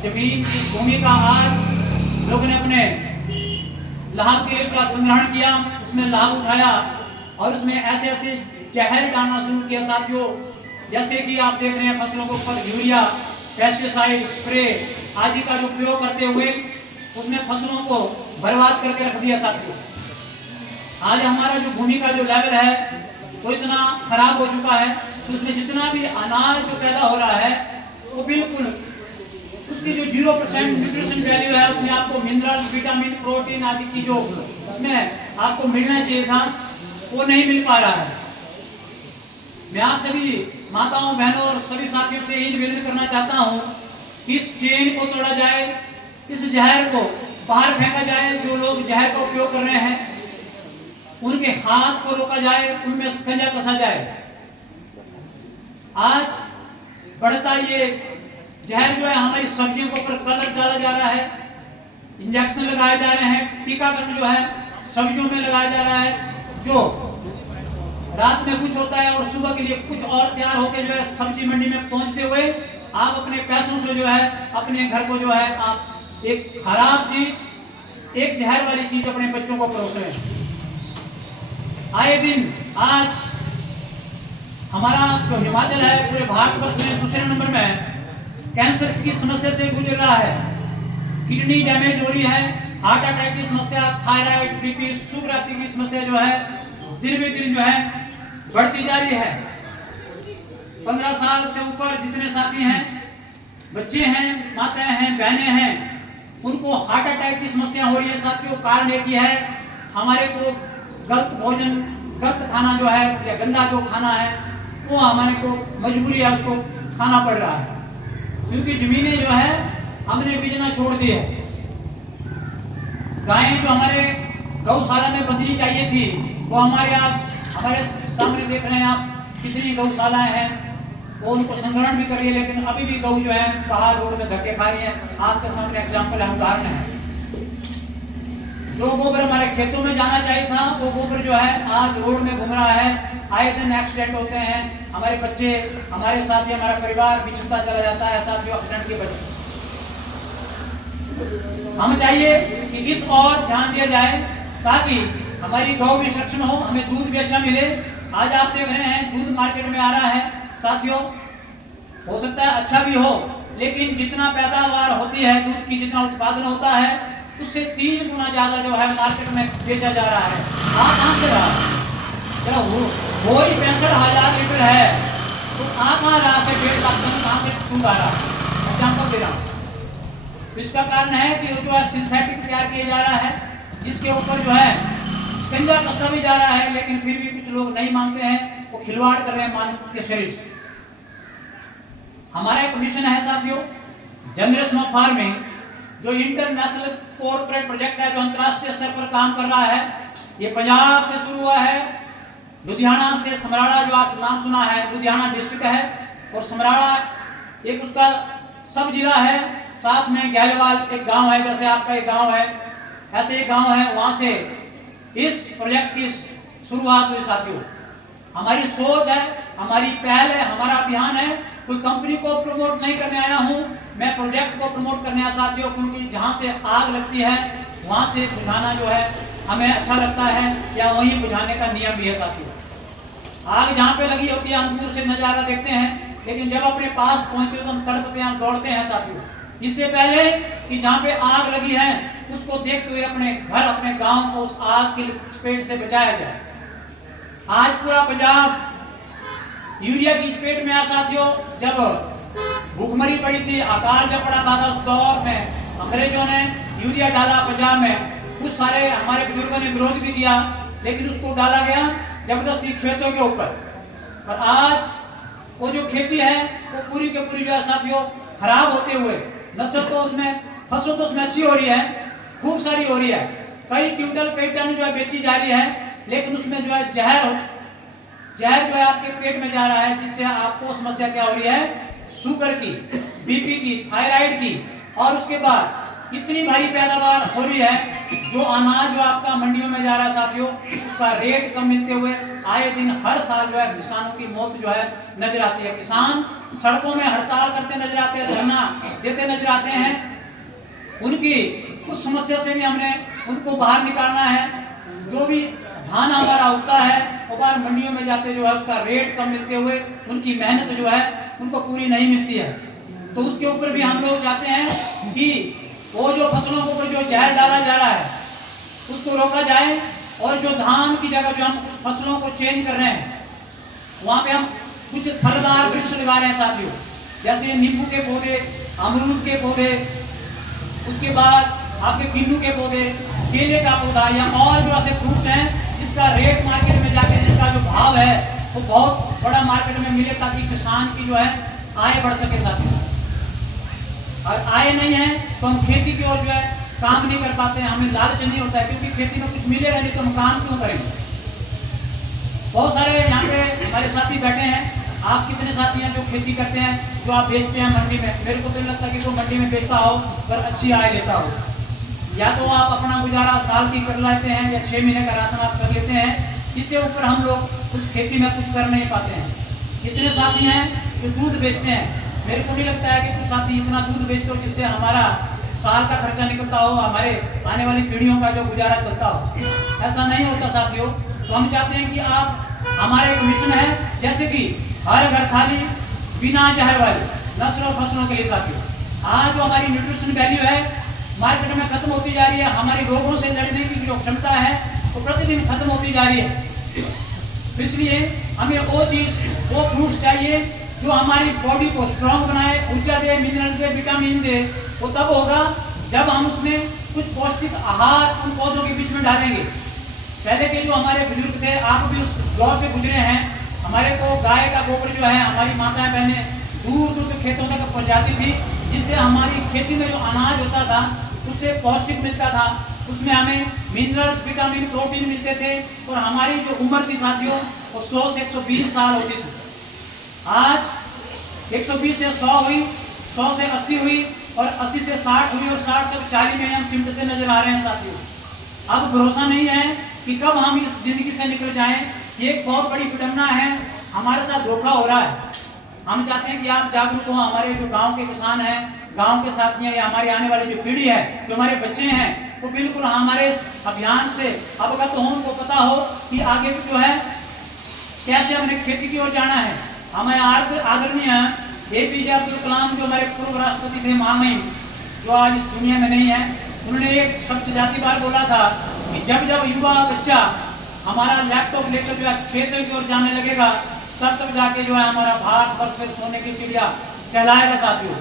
जमीन की भूमि का आज लोगों ने अपने लाभ के लिए उसका संग्रहण किया, उसमें लाभ उठाया और उसमें ऐसे ऐसे जहर डालना शुरू किया साथियों, जैसे कि आप देख रहे हैं फसलों के ऊपर यूरिया, पेस्टिसाइड, स्प्रे आदि का जो प्रयोग करते हुए उसने फसलों को बर्बाद करके रख दिया साथियों। आज हमारा जो भूमि का जो लेवल है वो इतना खराब हो चुका है कि उसमें जितना भी अनाज जो पैदा हो रहा है वो बिल्कुल उसकी जो 0% न्यूट्रिशन वैल्यू है, उसमें आपको मिनरल, विटामिन, प्रोटीन आदि की जो उसमें आपको मिलना चाहिए था वो नहीं मिल पा रहा है। मैं आप सभी माताओं, बहनों और सभी साथियों से यही निवेदन करना चाहता हूँ कि इस चेन को तोड़ा जाए, इस जहर को बाहर फेंका जाए। जो लोग जहर का उपयोग कर रहे हैं उनके हाथ को रोका जाए, उनमें शिकंजा कसा जाए। आज बढ़ता ये जहर जो है हमारी सब्जियों के ऊपर कलर डाला जा रहा है, इंजेक्शन लगाए जा रहे हैं, टीकाकरण जो है सब्जियों में लगाया जा रहा है, जो रात में कुछ होता है और सुबह के लिए कुछ और तैयार होकर जो है सब्जी मंडी में पहुंचते हुए आप अपने पैसों से जो है अपने घर को जो है आप एक खराब चीज, एक जहर वाली चीज अपने बच्चों को परोस रहे हैं। आए दिन आज हमारा जो हिमाचल है पूरे भारतवर्ष में दूसरे नंबर में है, कैंसर की समस्या से गुजर रहा है, किडनी डैमेज हो रही है, हार्ट अटैक की समस्या, थायराइड, बीपी, शुगर आदि की समस्या जो है दिन में दिन जो है बढ़ती जा रही है। 15 साल से ऊपर जितने साथी हैं, बच्चे हैं, माताएं हैं, बहनें हैं, उनको हार्ट अटैक की समस्या हो रही है साथियों। कारण एक ही है, हमारे को गलत भोजन, गलत खाना जो है या गंदा जो खाना है वो हमारे को मजबूरी है उसको खाना पड़ रहा है, क्योंकि जमीनें जो है हमने बीजना छोड़ दी है। गायें जो हमारे गौशाला में बंधनी चाहिए थी वो हमारे सामने देख रहे हैं आप कितनी गौशालाएं हैं, वो उनको संग्रहण भी कर रही है, लेकिन अभी भी गौ जो है बाहर रोड में धक्के खा रही है। आपके सामने एग्जाम्पल है, उदाहरण है। जो गोबर हमारे खेतों में जाना चाहिए था वो गोबर जो है आज रोड में घूम रहा है। आए दिन एक्सीडेंट होते हैं, हमारे बच्चे, हमारे साथी, हमारा परिवार बिछड़ता चला जाता है साथियों एक्सीडेंट की वजह। हम चाहिए कि इस और ध्यान दिया जाए ताकि हमारी गौ भी सक्षम हो, हमें दूध भी अच्छा मिले। आज आप देख रहे हैं दूध मार्केट में आ रहा है साथियों, हो सकता है अच्छा भी हो, लेकिन जितना पैदावार होती है दूध की, जितना उत्पादन होता है उससे 3 गुना ज्यादा जो है मार्केट में बेचा जा रहा है। कहां से रहा, जब वो ही 65,000 लीटर है तो कहां रहा से 1.5 लाख टन कहां से दूध आ रहा है। एग्जाम्पल दे रहा हूं। इसका कारण है कि जो है सिंथेटिक तैयार किया जा रहा है, जिसके ऊपर जो है शिकंजा कसा भी जा रहा है, लेकिन फिर भी कुछ लोग नहीं मानते हैं, वो खिलवाड़ कर रहे हैं मानव के शरीर से। हमारा एक मिशन है साथियों, जनरेशन ऑफ फार्मिंग, जो इंटरनेशनल कॉर्पोरेट प्रोजेक्ट है, जो अंतरराष्ट्रीय स्तर पर काम कर रहा है। ये पंजाब से शुरू हुआ है, लुधियाना से, समराड़ा जो आप नाम सुना है, लुधियाना डिस्ट्रिक्ट है, और समराड़ा एक उसका सब जिला है, साथ में गहलवाल एक गांव है, जैसे आपका एक गांव है, ऐसे एक गांव है, वहां से इस प्रोजेक्ट की शुरुआत हुई साथियों। हमारी सोच है, हमारी पहल है, हमारा अभियान है। कोई कंपनी को प्रमोट नहीं करने आया हूं, मैं प्रोजेक्ट को प्रमोट करने आया साथियों, क्योंकि जहां से आग लगती है वहां से बुझाना जो है हमें अच्छा लगता है, या वहीं बुझाने का नियम भी है साथियों। आग जहां पे लगी होती है हम दूर से नजारा देखते हैं, लेकिन जब अपने पास पहुंचते हो तो हम तड़पते हैं, हम दौड़ते हैं साथियों। इससे पहले कि जहां पे आग लगी है उसको देखते हुए अपने घर, अपने गांव को उस आग की चपेट से बचाया जाए। आज पूरा पंजाब यूरिया की चपेट में आया साथियों। जब भूखमरी पड़ी थी, अकाल जब पड़ा था उस दौर में अंग्रेजों ने यूरिया डाला पंजाब में, कुछ सारे हमारे बुजुर्गों ने विरोध भी किया, लेकिन उसको डाला गया जबरदस्ती खेतों के ऊपर। और आज वो जो खेती है वो पूरी के पूरी जो है साथियों खराब होते हुए, नस्ल तो उसमें, फसल तो उसमें अच्छी हो रही है, खूब सारी हो रही है, कई क्विंटल कई टन जो है बेची जा रही है, लेकिन उसमें जो है जहर जो है आपके पेट में जा रहा है, जिससे आपको समस्या क्या हो रही है, शुगर की, बीपी की, थायराइड की, और उसके बाद इतनी भारी पैदावार हो रही है, जो अनाज जो आपका मंडियों में जा रहा है साथियों, उसका रेट कम मिलते हुए आए दिन हर साल जो है किसानों की मौत जो है नजर आती है। किसान सड़कों में हड़ताल करते नजर आते हैं, धरना देते नजर आते हैं। उनकी उस समस्या से भी हमने उनको बाहर निकालना है। जो भी धान हमारा होता है वो बाहर मंडियों में जाते जो है उसका रेट कम मिलते हुए उनकी मेहनत जो है उनको पूरी नहीं मिलती है। तो उसके ऊपर भी हम लोग चाहते हैं कि वो जो फसलों के ऊपर जो जहर डाला जा रहा है उसको रोका जाए, और जो धान की जगह जो हम फसलों को चेंज कर रहे हैं वहाँ पे हम कुछ फलदार वृक्ष लगा रहे हैं साथियों, जैसे नींबू के पौधे, अमरूद के पौधे, उसके बाद आपके किन्नू के पौधे, केले का पौधा, या और जो ऐसे फ्रूट्स हैं जिसका रेट मार्केट में जाके जिसका जो भाव है वो बहुत बड़ा मार्केट में मिले, ताकि किसान की जो है आय बढ़ सके साथियों। और आय नहीं है तो हम खेती की ओर जो है काम नहीं कर पाते हैं, हमें लालच नहीं होता है, क्योंकि खेती में कुछ मिलेगा नहीं तो हम काम क्यों करेंगे। बहुत सारे यहाँ पे हमारे साथी बैठे हैं, आप कितने साथी हैं जो खेती करते हैं, जो आप बेचते हैं मंडी में। मेरे को तो नहीं लगता कि कोई मंडी में बेचता हो पर अच्छी आय लेता हो। या तो आप अपना गुजारा साल की कर लेते हैं या 6 महीने का राशन आप कर लेते हैं, इससे ऊपर हम लोग उस खेती में कुछ कर नहीं पाते हैं। कितने साथी हैं जो दूध बेचते हैं, मेरे को नहीं लगता है कि कुछ साथी इतना दूध बेचते हो जिससे हमारा साल का खर्चा निकलता हो, हमारे आने वाली पीढ़ियों का जो गुजारा चलता हो। ऐसा नहीं होता साथियों। तो हम चाहते हैं कि आप, हमारा एक मिशन है जैसे कि हर घर थाली बिना जहर वाली नस्ल और फसलों के लिए साथियों। आज जो हमारी न्यूट्रिशन वैल्यू है मार्केट में खत्म होती जा रही है, हमारी रोगों से लड़ने की जो क्षमता है वो प्रतिदिन खत्म होती जा रही है। तो इसलिए हमें वो चीज, वो फ्रूट्स चाहिए जो हमारी बॉडी को स्ट्रांग बनाए, ऊर्जा दे, मिनरल दे, विटामिन दे। वो तब होगा जब हम उसमें कुछ पौष्टिक आहार उन पौधों के बीच में डालेंगे। पहले के जो हमारे बुजुर्ग थे, आप भी उस दौर से गुजरे हैं, हमारे को गाय का गोबर जो है हमारी माताएं बहनें दूर दूर के खेतों तक पहुंचाती थी, जिससे हमारी खेती में जो अनाज होता था उससे पौष्टिक मिलता था, उसमें हमें मिनरल्स, विटामिन, प्रोटीन मिलते थे, और हमारी जो उम्र थी साथियों वो 100 से 120 साल होती थी। आज 120 से 100 हुई, 100 से 80 हुई, और 80 से 60 हुई, और 60 से 40 में हम सिमटते नजर आ रहे हैं साथियों। अब भरोसा नहीं है कि कब हम इस जिंदगी से निकल जाएं। ये एक बहुत बड़ी विडंबना है, हमारे साथ धोखा हो रहा है। हम चाहते हैं कि आप जागरूक हो, हमारे जो गांव के किसान हैं, गांव के साथी हैं, या हमारी आने वाली जो पीढ़ी है, जो हमारे बच्चे हैं, वो बिल्कुल हमारे अभियान से अवगत हो, उनको पता हो कि आगे जो है कैसे हमें खेती की ओर जाना है। हमें आदरणीय APJ अब्दुल कलाम जो हमारे पूर्व राष्ट्रपति थे, महामहिम, जो आज इस दुनिया में नहीं है, उन्होंने एक शब्द जाति बार बोला था कि जब जब युवा बच्चा हमारा लैपटॉप लेकर जो है खेतों की ओर जाने लगेगा, तब तक जाके जो है हमारा भारतवर्ष फिर सोने की चिड़िया कहलाएगा साथियों।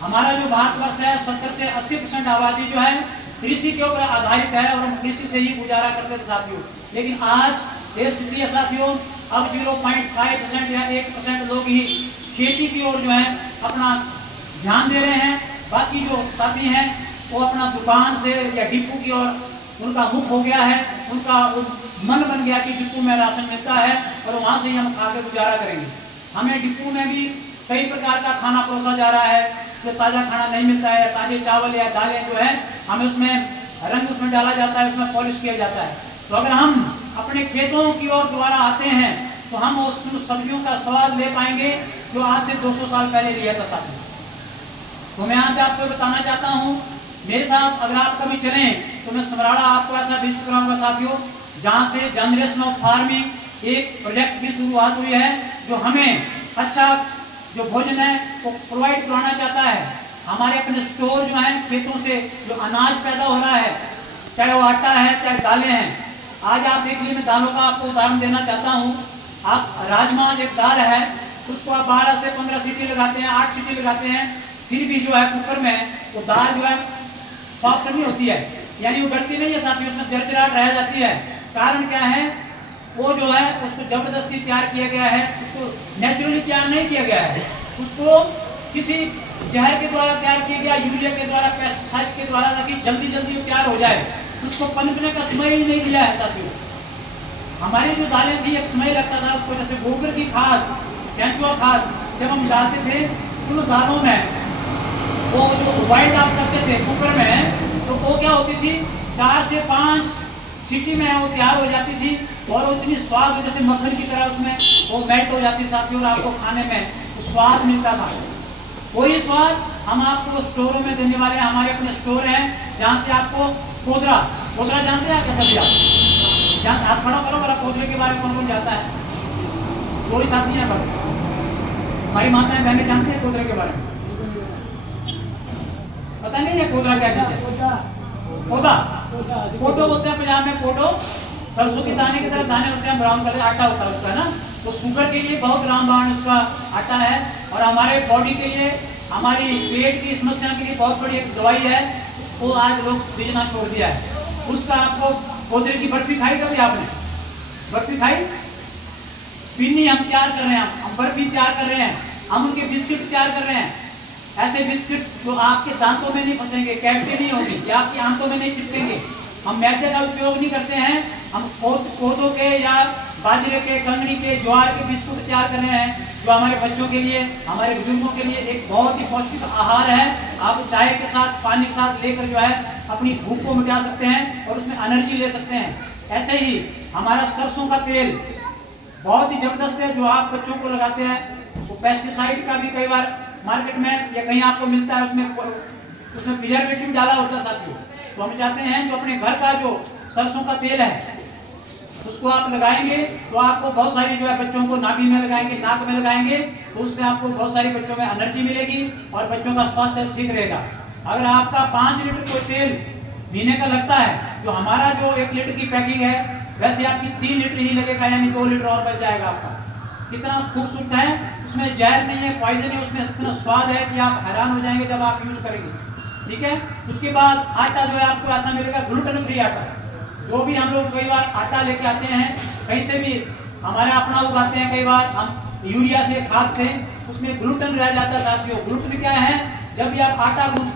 हमारा जो भारतवर्ष है 70 से 80% आबादी जो है कृषि के ऊपर आधारित है, और हम कृषि से ही गुजारा करते थे साथियों। लेकिन आज ये स्थिति है साथियों, अब 0.5% या 1% लोग ही खेती की ओर जो है अपना ध्यान दे रहे हैं। बाकी जो साथी हैं वो अपना दुकान से या डिपो की ओर उनका मुख हो गया है, उनका मन बन गया कि डिपो में राशन मिलता है और वहाँ से ही हम खा के गुजारा करेंगे। हमें डिपो में भी कई प्रकार का खाना परोसा जा रहा है, जो ताज़ा खाना नहीं मिलता है, ताजे चावल या दालें जो है हमें उसमें रंग उसमें डाला जाता है, उसमें पॉलिश किया जाता है। तो अगर हम अपने खेतों की ओर दोबारा आते हैं तो हम उस सब्जियों का स्वाद ले पाएंगे जो आज से 200 साल पहले लिया था साथियों। तो मैं आज आपको बताना चाहता हूँ, मेरे साथ अगर आप कभी चलें तो मैं समराड़ा आपको ऐसा विजिट कराऊंगा साथियों, जहाँ से जनरेशन ऑफ फार्मिंग एक प्रोजेक्ट की शुरुआत हुई है, जो हमें अच्छा जो भोजन है वो प्रोवाइड करवाना चाहता है। हमारे अपने स्टोर जो हैं, खेतों से जो अनाज पैदा हो रहा है, चाहे वो आटा है चाहे दालें हैं। आज आप देख लीजिए, मैं दालों का आपको उदाहरण देना चाहता हूँ। आप राजमा एक दाल है, उसको आप 12 से 15 सीटी लगाते हैं, 8 सीटी लगाते हैं, फिर भी जो है कुकर में वो दाल जो है सॉफ्ट नहीं होती है, यानी वो गलती नहीं है साथियों, उसमें जर्जराहट रह जाती है। कारण क्या है, वो जो है उसको जबरदस्ती तैयार किया गया है, उसको नेचुरली तैयार नहीं किया गया है, उसको किसी जहर के द्वारा तैयार किया गया, यूरिया के द्वारा, पेस्टिसाइड के द्वारा, ताकि जल्दी जल्दी वो तैयार हो जाए। उसको पनपने का समय ही नहीं दिया है साथियों। हमारी जो दालें थी एक समय लगता था उसको, जैसे गोबर की खाद, केंचुआ खाद जब हम डालते थे उन दालों में वो जो बॉइल्ड आप करते थे कुकर में, तो वो क्या होती थी 4 से 5 सीटी में वो तैयार हो जाती थी और वो इतनी स्वाद जैसे मक्खन की तरह उसमें वो मेल्ट हो जाती साथी और आपको खाने में तो स्वाद मिलता था। वही स्वाद हम आपको स्टोरों में देने वाले हैं। हमारे अपने स्टोर हैं जहाँ से आपको कोदरा जानते हैं क्या सभी आप? जहाँ हाथ खड़ा करो बड़ा, कोदरे के बारे में कौन कौन जाता है? कोई साथी है बस, हमारी माताएं बहनें जानते हैं कोदरे के बारे में? पता नहीं है कोदरा क्या चीज है? कोदा कोटो बोलते हैं पंजाब में। कोटो सरसों के दाने की तरह दाने होते हैं, ब्राउन कलर आटा होता है उसका, है ना। तो शुगर के लिए बहुत रामबाण उसका आटा है और हमारे बॉडी के लिए, हमारी पेट की समस्या के लिए बहुत बड़ी एक दवाई है। वो आज लोग बेचना छोड़ दिया है। उसका आपको कोदरे की बर्फी खाई कभी आपने? बर्फी खाई? पिन्नी हम तैयार कर रहे हैं, हम बर्फी तैयार कर रहे हैं, हम उनके बिस्किट तैयार कर रहे हैं। ऐसे बिस्किट जो आपके दांतों में नहीं फंसेंगे, कैविटी नहीं होगी या आपकी आंतों में नहीं चिपकेंगे। हम मैदे का उपयोग नहीं करते हैं, हम कोदों के या बाजरे के, कंगनी के, ज्वार के बिस्कुट तैयार कर रहे हैं जो हमारे बच्चों के लिए, हमारे बुजुर्गों के लिए एक बहुत ही पौष्टिक आहार है। आप चाय के साथ, पानी के साथ लेकर जो है अपनी भूख को मिटा सकते हैं और उसमें एनर्जी ले सकते हैं। ऐसे ही हमारा सरसों का तेल बहुत ही जबरदस्त है जो आप बच्चों को लगाते हैं। वो पेस्टिसाइड का भी कई बार मार्केट में या कहीं आपको मिलता है, उसमें प्रिजर्वेटिव डाला होता है साथियों। तो हम चाहते हैं जो अपने घर का जो सरसों का तेल है उसको आप लगाएंगे तो आपको बहुत सारी जो है बच्चों को नाभि में लगाएंगे, नाक में लगाएंगे तो उसमें आपको बहुत सारी बच्चों में एनर्जी मिलेगी और बच्चों का स्वास्थ्य ठीक रहेगा। अगर आपका 5 लीटर कोई तेल महीने का लगता है, जो हमारा जो 1 लीटर की पैकिंग है वैसे आपकी 3 लीटर ही लगेगा, यानी 2 लीटर और बच जाएगा आपका। कितना खूबसूरत है, उसमें जहर नहीं है, पॉइजन है, उसमें इतना स्वाद है कि आप हैरान हो जाएंगे जब आप यूज करेंगे। ठीक है। उसके बाद आटा जो है आपको ऐसा मिलेगा ग्लूटेन फ्री आटा। जो भी हम लोग कई बार आटा लेके आते हैं कहीं से भी, हमारे अपना उगाते हैं, कई बार हम यूरिया से, खाद से, उसमें ग्लूटेन रह जाता है साथियों। ग्लूटेन क्या है? जब भी आप आटा गूंथ